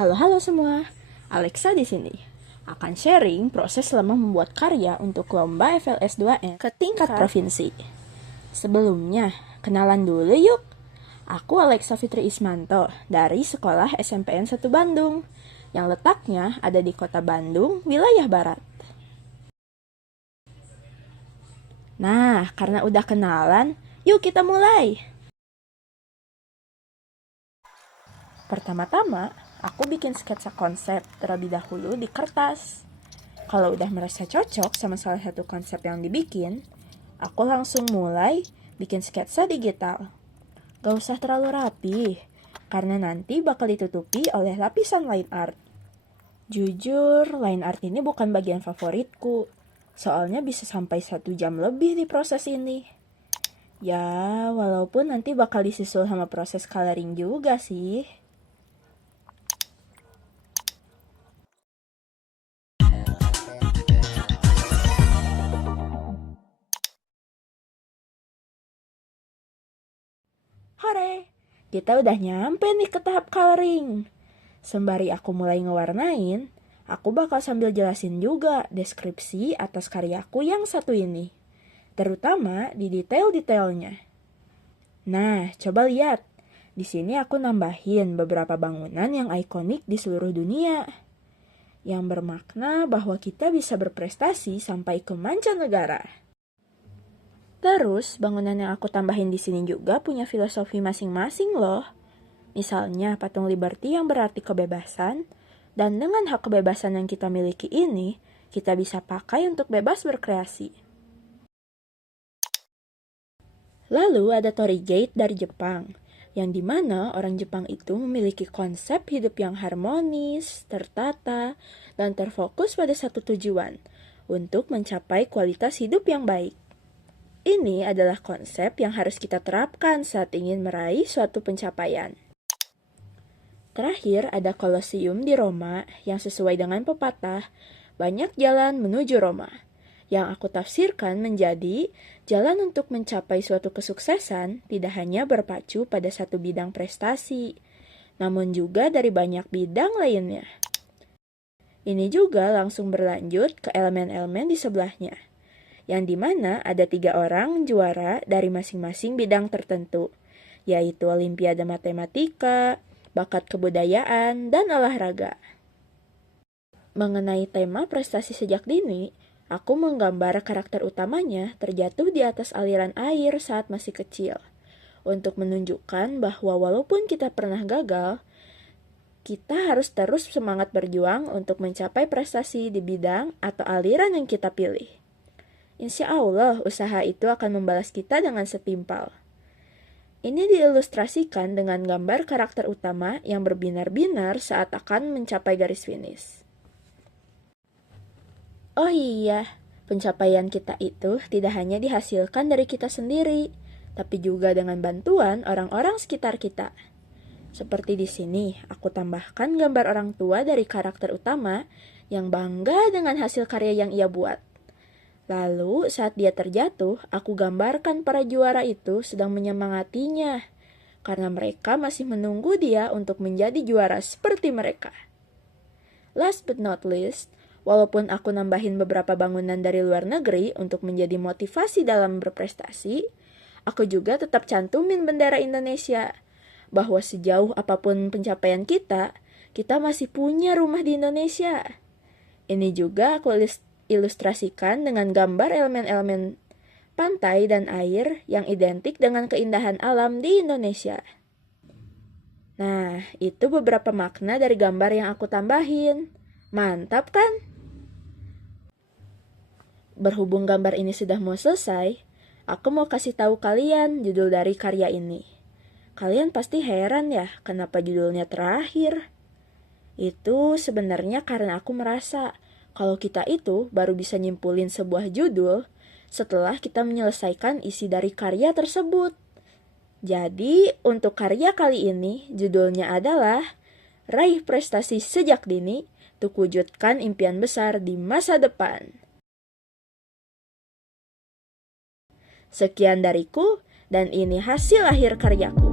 Halo semua, Alexa di sini. Akan sharing proses selama membuat karya untuk lomba FLS 2N ke tingkat provinsi. Sebelumnya, kenalan dulu yuk. Aku Alexa Fitri Ismanto dari Sekolah SMPN 1 Bandung, yang letaknya ada di Kota Bandung, wilayah Barat. Nah, karena udah kenalan, yuk kita mulai. Pertama-tama, aku bikin sketsa konsep terlebih dahulu di kertas. Kalau udah merasa cocok sama salah satu konsep yang dibikin, aku langsung mulai bikin sketsa digital. Gak usah terlalu rapi, karena nanti bakal ditutupi oleh lapisan line art. Jujur, line art ini bukan bagian favoritku, soalnya bisa sampai 1 jam lebih di proses ini. Ya, walaupun nanti bakal disusul sama proses coloring juga sih. Hore, kita udah nyampe nih ke tahap coloring. Sembari aku mulai ngewarnain, aku bakal sambil jelasin juga deskripsi atas karyaku yang satu ini, terutama di detail-detailnya. Nah, coba lihat. Di sini aku nambahin beberapa bangunan yang ikonik di seluruh dunia, yang bermakna bahwa kita bisa berprestasi sampai ke mancanegara. Terus, bangunan yang aku tambahin di sini juga punya filosofi masing-masing loh. Misalnya, patung Liberty yang berarti kebebasan, dan dengan hak kebebasan yang kita miliki ini, kita bisa pakai untuk bebas berkreasi. Lalu ada Torii Gate dari Jepang, yang dimana orang Jepang itu memiliki konsep hidup yang harmonis, tertata, dan terfokus pada satu tujuan, untuk mencapai kualitas hidup yang baik. Ini adalah konsep yang harus kita terapkan saat ingin meraih suatu pencapaian. Terakhir ada Colosseum di Roma yang sesuai dengan pepatah, banyak jalan menuju Roma, yang aku tafsirkan menjadi jalan untuk mencapai suatu kesuksesan tidak hanya berpacu pada satu bidang prestasi, namun juga dari banyak bidang lainnya. Ini juga langsung berlanjut ke elemen-elemen di sebelahnya, yang dimana ada 3 orang juara dari masing-masing bidang tertentu, yaitu Olimpiade Matematika, bakat kebudayaan, dan olahraga. Mengenai tema prestasi sejak dini, aku menggambar karakter utamanya terjatuh di atas aliran air saat masih kecil, untuk menunjukkan bahwa walaupun kita pernah gagal, kita harus terus semangat berjuang untuk mencapai prestasi di bidang atau aliran yang kita pilih. Insya Allah, usaha itu akan membalas kita dengan setimpal. Ini diilustrasikan dengan gambar karakter utama yang berbinar-binar saat akan mencapai garis finish. Oh iya, pencapaian kita itu tidak hanya dihasilkan dari kita sendiri, tapi juga dengan bantuan orang-orang sekitar kita. Seperti di sini, aku tambahkan gambar orang tua dari karakter utama yang bangga dengan hasil karya yang ia buat. Lalu saat dia terjatuh, aku gambarkan para juara itu sedang menyemangatinya, karena mereka masih menunggu dia untuk menjadi juara seperti mereka. Last but not least, walaupun aku nambahin beberapa bangunan dari luar negeri untuk menjadi motivasi dalam berprestasi, aku juga tetap cantumin bendera Indonesia, bahwa sejauh apapun pencapaian kita masih punya rumah di Indonesia. Ini juga aku ilustrasikan dengan gambar elemen-elemen pantai dan air yang identik dengan keindahan alam di Indonesia. Nah, itu beberapa makna dari gambar yang aku tambahin. Mantap kan? Berhubung gambar ini sudah mau selesai, aku mau kasih tahu kalian judul dari karya ini. Kalian pasti heran ya, kenapa judulnya terakhir? Itu sebenarnya karena aku merasa kalau kita itu baru bisa nyimpulin sebuah judul setelah kita menyelesaikan isi dari karya tersebut. Jadi, untuk karya kali ini, judulnya adalah Raih Prestasi Sejak Dini untuk wujudkan impian besar di masa depan. Sekian dariku, dan ini hasil akhir karyaku.